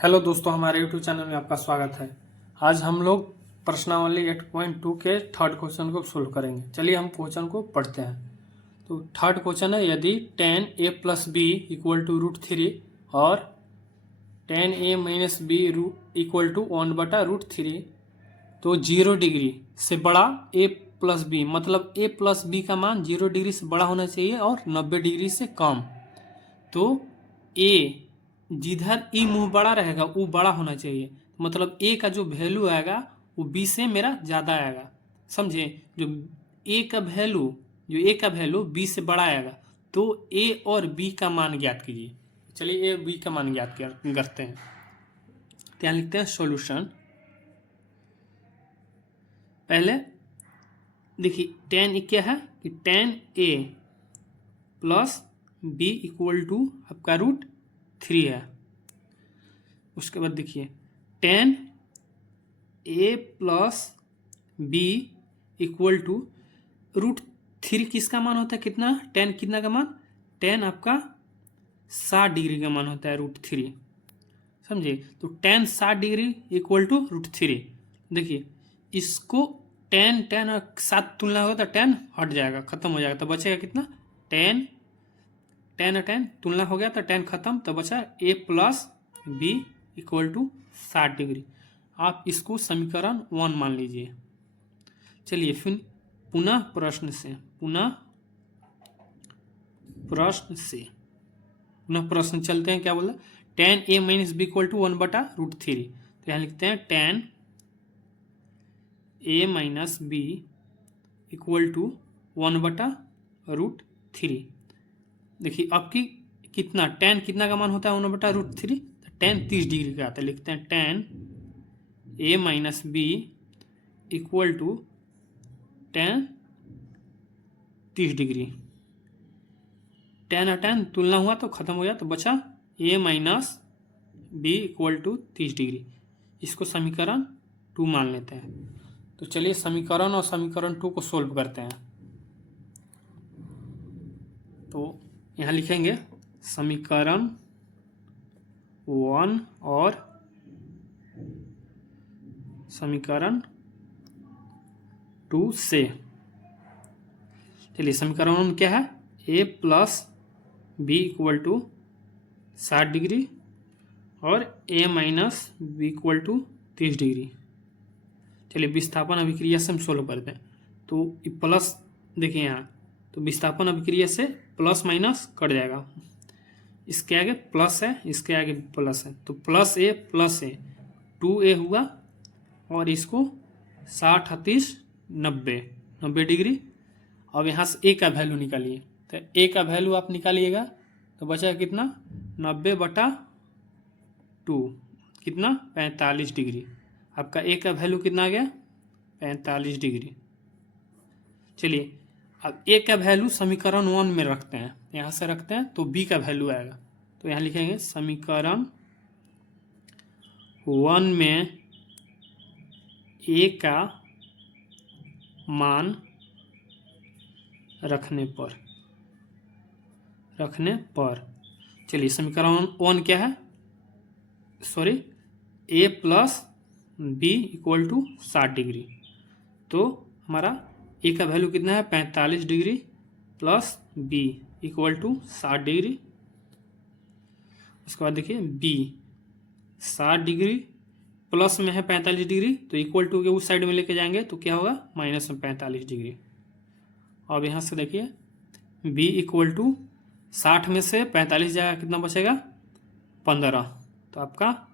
Hello दोस्तों, हमारे YouTube channel में आपका स्वागत है। आज हम लोग प्रश्नावली 8.2 के थर्ड क्वेश्चन को सोल्व करेंगे। चलिए हम क्वेश्चन को पढ़ते हैं। तो थर्ड क्वेश्चन है, यदि tan a plus b equal to √3 और tan a minus b equal to 1/√3 तो 0 डिग्री से बड़ा a प्लस बी, मतलब a प्लस बी का मान 0 डिग्री से बड़ा होना चाहिए और 90 डिग्री से कम। तो a जिधर ई मुंह बड़ा रहेगा वो बड़ा होना चाहिए, मतलब ए का जो वैल्यू आएगा वो बी से मेरा ज़्यादा आएगा। समझे? जो ए का वैल्यू बी से बड़ा आएगा तो ए और बी का मान ज्ञात कीजिए। चलिए ए बी का मान ज्ञात करते हैं। तो यहाँ लिखते हैं सॉल्यूशन। पहले देखिए tan क्या है कि tan a plus b equal to आपका √3 है। उसके बाद देखिए tan a plus b equal to √3 किसका मान होता है? कितना? tan कितना का मान? tan आपका 60 डिग्री का मान होता है √3। समझे? तो tan 60 डिग्री इक्वल टू √3। देखिए इसको tan और 7 तुलना होगा तो tan हट जाएगा, खत्म हो जाएगा, तो बचेगा कितना? tan और tan तुलना हो गया तो tan खत्म, तो बचा a plus b equal to 60 degree. आप इसको समीकरण 1 मान लीजिए। चलिए फिर पुनः प्रश्न चलते हैं। क्या बोला? tan a minus b equal to 1/√3। तो यहाँ लिखते हैं tan a minus b equal to 1/√3। देखिए आपकी कितना tan कितना का मान होता है 1/√3? tan 30 डिग्री का आता है। लिखते हैं tan a minus b equal to tan 30 degree. tan और tan तुलना हुआ तो खत्म हो गया, तो बचा a minus b equal to 30 degree. इसको समीकरण 2 मान लेते हैं। तो चलिए समीकरण और समीकरण 2 को सोल्व करते हैं। तो यहाँ लिखेंगे समीकरण 1 और समीकरण 2 से। चलिए समीकरण 1 क्या है? a plus b equal to 60 degree और a minus b equal to 30 degree. चलिए विस्थापन अभिक्रिया से हम सोल्व करते हैं। तो प्लस देखिए यहाँ, तो विस्थापन अभिक्रिया से प्लस माइनस कट जाएगा। इसके आगे प्लस है, इसके आगे प्लस है, तो प्लस ए 2a हुआ और इसको 60 30 90 डिग्री। अब यहाँ से a का वैल्यू निकालिए। तो a का वैल्यू आप निकालिएगा तो बचा कितना? 90/2 कितना? 45 डिग्री। आपका a का वैल्यू कितना आ गया? 45 डिग्री। चलिए अब a का वैल्यू समीकरण 1 में रखते हैं, यहाँ से रखते हैं तो b का वैल्यू आएगा। तो यहाँ लिखेंगे समीकरण 1 में a का मान रखने पर चलिए समीकरण 1 क्या है? a plus b equal to 60 degree. तो हमारा a का वैल्यू कितना है? 45 degree plus b equal to 60 degree. उसके बाद देखिए b 60 डिग्री प्लस में है 45 डिग्री, तो इक्वल टू के उस साइड में लेके जाएंगे तो क्या होगा? माइनस में 45 डिग्री। अब यहाँ से देखिए b इक्वल टू 60 में से 45 जाएगा, कितना बचेगा? 15। तो आपका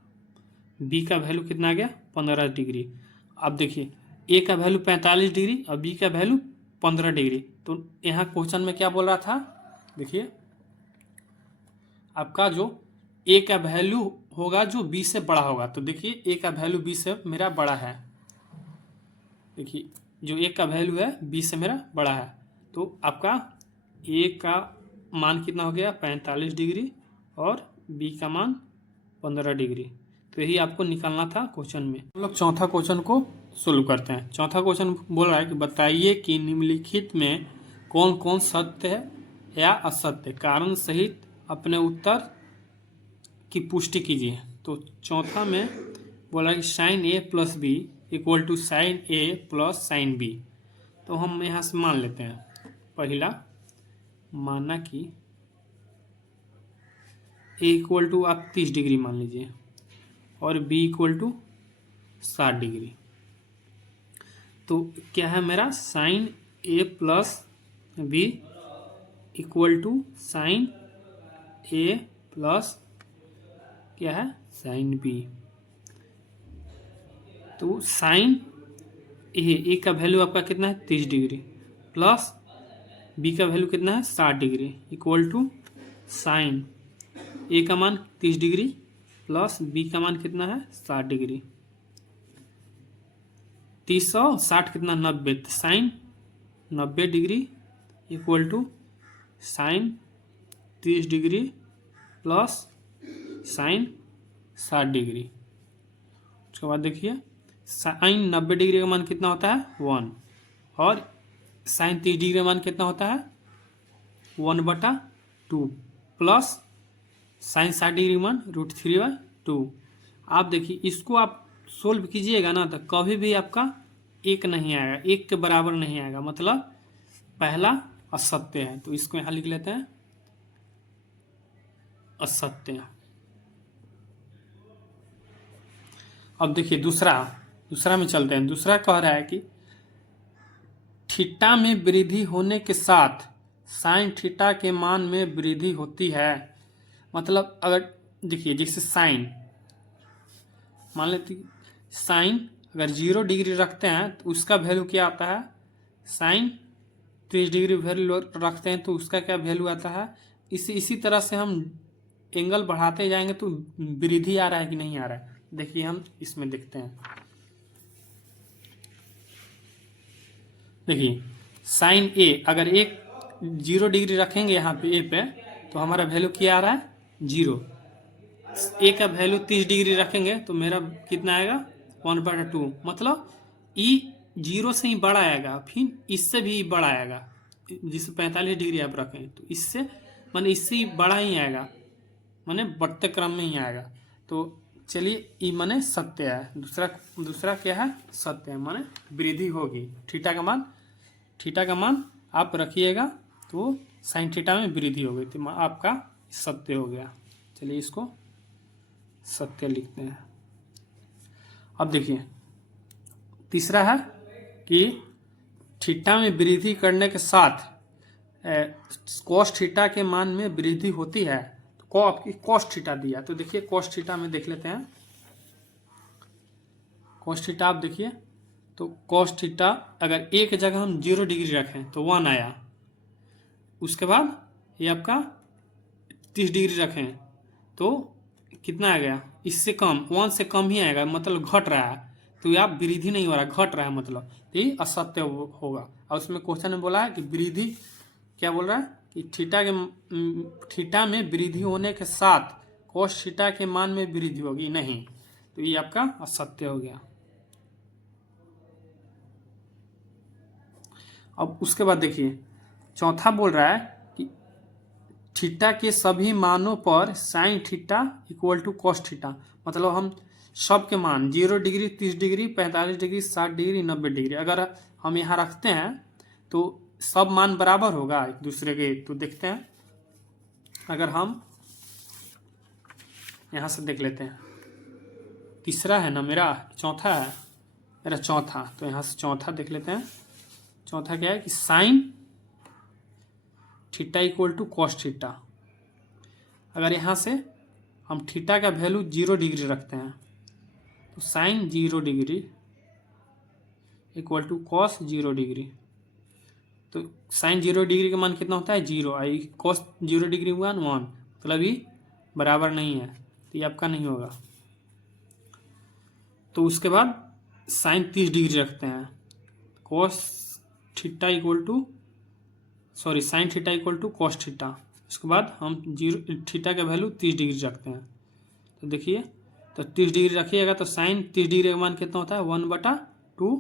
b का वैल्यू कितना आ गया? 15 डिग्री। अब देखिए a का वैल्यू 45 डिग्री और b का वैल्यू 15 डिग्री। तो यहाँ क्वेश्चन में क्या बोल रहा था? देखिए आपका जो a का वैल्यू होगा जो b से बड़ा होगा, तो देखिए a का वैल्यू b से मेरा बड़ा है। देखिए जो a का वैल्यू है b से मेरा बड़ा है, तो आपका a का मान कितना हो गया? 45 डिग्री और b का मान 15 डिग्री। तो यही आपको निकालना था क्वेश्चन में। हम लोग चौथा क्वेश्चन को सोल्व करते हैं। चौथा क्वेश्चन बोल रहा है कि बताइए कि निम्नलिखित में कौन कौन सत्य है या असत्य, कारण सहित अपने उत्तर की पुष्टि कीजिए। तो चौथा में बोला कि sine a plus b equal to sine a plus sine b. तो हम यहाँ से मान लेते हैं, पहला माना कि ए इक्वल टू आप 30 डिग्री मान लीजिए और बी इक्वल टू 60 डिग्री। तो क्या है मेरा sine a plus b equal to sine a plus क्या है साइन बी। तो साइन ए का वैल्यू आपका कितना है 30 डिग्री प्लस बी का वैल्यू कितना है 60 degree equal to sine a का मान 30 डिग्री प्लस बी का मान कितना है 60 डिग्री। 30 और 60 कितना 90, sine 90 degree equal to sine 30 degree plus sine 60 degree. उसके बाद देखिए साइन 90 डिग्री का मान कितना होता है 1 और साइन 30 डिग्री का मान कितना होता है 1/2 प्लस साइन 60 डिग्री का मान √3/2। आप देखिए इसको आप सोल्व कीजिएगा ना तो कभी भी आपका एक नहीं आएगा, एक के बराबर नहीं आएगा, मतलब पहला असत्य है। तो इसको यहाँ लिख लेते हैं असत्य। अब देखिए दूसरा में चलते हैं। दूसरा कह रहा है कि थीटा में वृद्धि होने के साथ साइन थीटा के मान में वृद्धि होती है। मतलब अगर देखिए जैसे साइन मान लेते साइन अगर 0 डिग्री रखते हैं तो उसका वैल्यू क्या आता है, साइन 30 डिग्री वैल्यू रखते हैं तो उसका क्या वैल्यू आता है। इसी तरह से हम एंगल बढ़ाते जाएंगे तो वृद्धि आ रहा है कि नहीं आ रहा है। देखिए हम इसमें देखते हैं। देखिए साइन ए अगर 0 डिग्री रखेंगे यहाँ पे ए पे तो हमारा वैल्यू क्या आ रहा है 0। ए का वैल्यू 30 डिग्री रखेंगे तो मेरा कितना आएगा 1/2, मतलब ई 0 से ही बड़ा आएगा, फिर इससे भी बड़ा आएगा। जिसे 45 डिग्री आप रखें तो इससे माने इससे बड़ा ही आएगा, माने बढ़ते क्रम में ही आएगा। तो चलिए ई माने सत्य है। दूसरा क्या है सत्य है, माने वृद्धि होगी। थीटा का मान आप रखिएगा तो साइन थीटा में वृद्धि होगी, तो आपका सत्य हो गया। चलिए इसको सत्य लिखते हैं। अब देखिए तीसरा है कि थीटा में वृद्धि करने के साथ कॉस थीटा के मान में वृद्धि होती है। तो आपकी कॉस थीटा दिया, तो देखिए कॉस थीटा में देख लेते हैं। कॉस थीटा आप देखिए तो कॉस थीटा अगर एक जगह हम 0 डिग्री रखें तो 1 आया, उसके बाद ये आपका 30 डिग्री रखें तो कितना आ गया, इससे कम 1 से कम ही आएगा, मतलब घट रहा है। तो ये आप वृद्धि नहीं हो रहा, घट रहा है, मतलब तो ये असत्य होगा। और उसमें क्वेश्चन में बोला है कि वृद्धि क्या बोल रहा है कि थीटा में वृद्धि होने के साथ कॉस थीटा के मान में वृद्धि होगी नहीं, तो ये आपका असत्य हो गया। अब उसके बाद देखिए चौथा बोल रहा है कि थीटा के सभी मानों पर sine theta equal to cos theta. मतलब हम सब के मान 0 degree 30 degree 45 degree 60 degree 90 degree अगर हम यहाँ रखते हैं तो सब मान बराबर होगा एक दूसरे के। तो देखते हैं, अगर हम यहाँ से देख लेते हैं, तीसरा है ना मेरा, चौथा है मेरा, चौथा। तो यहाँ से चौथा देख लेते हैं। चौथा क्या है कि sine theta equal to cos theta. अगर यहाँ से हम थीटा का वैल्यू 0 डिग्री रखते हैं तो sine 0 degree equal to cos 0 degree. तो साइन 0 डिग्री का मान कितना होता है 0, आई कॉस 0 डिग्री हुआ 1, मतलब ये बराबर नहीं है, तो ये आपका नहीं होगा। तो उसके बाद साइन 30 डिग्री रखते हैं, cos theta equal to sine theta equal to cos theta. उसके बाद हम 0 थीटा का वैल्यू 30 डिग्री रखते हैं। तो देखिए तो 30 डिग्री रखिएगा तो साइन 30 डिग्री का मान कितना होता है 1/2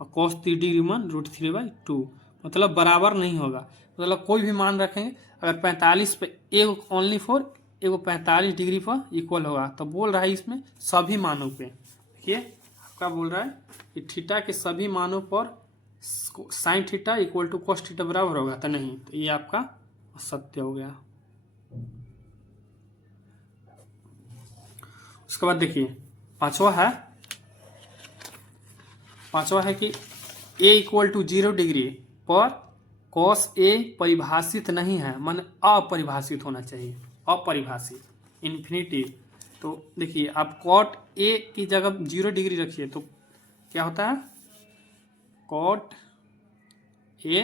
और कॉस 30 डिग्री मान √3/2, मतलब बराबर नहीं होगा। मतलब कोई भी मान रखेंगे, अगर 45 पे ए ओनली फॉर एगो 45 डिग्री पर इक्वल होगा। तो बोल रहा है इसमें सभी मानों पे, देखिए आपका बोल रहा है कि थीटा के सभी मानों पर sine theta equal to cos theta बराबर होगा, तो नहीं, तो ये आपका सत्य हो गया। उसके बाद देखिए पांचवा है कि a इक्वल टू 0 डिग्री पर कॉस ए परिभाषित नहीं है, मन अपरिभाषित होना चाहिए, अपरिभाषित, इन्फिनिटी। तो देखिए आप कॉट ए की जगह 0 डिग्री रखिए तो क्या होता है, कॉट ए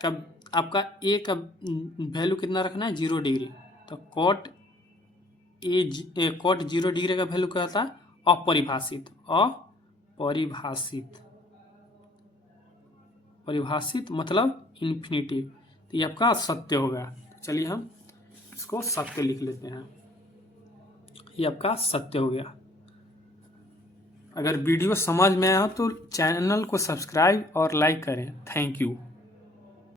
का आपका ए का वैल्यू कितना रखना है, 0 डिग्री। तो कॉट 0 डिग्री का वैल्यू क्या होता है, अपरिभाषित, परिभाषित मतलब इन्फिनिटी। तो ये आपका सत्य होगा। चलिए हम इसको सत्य लिख लेते हैं, ये आपका सत्य हो गया। अगर वीडियो समझ में आया तो चैनल को सब्सक्राइब और लाइक करें। Thank you.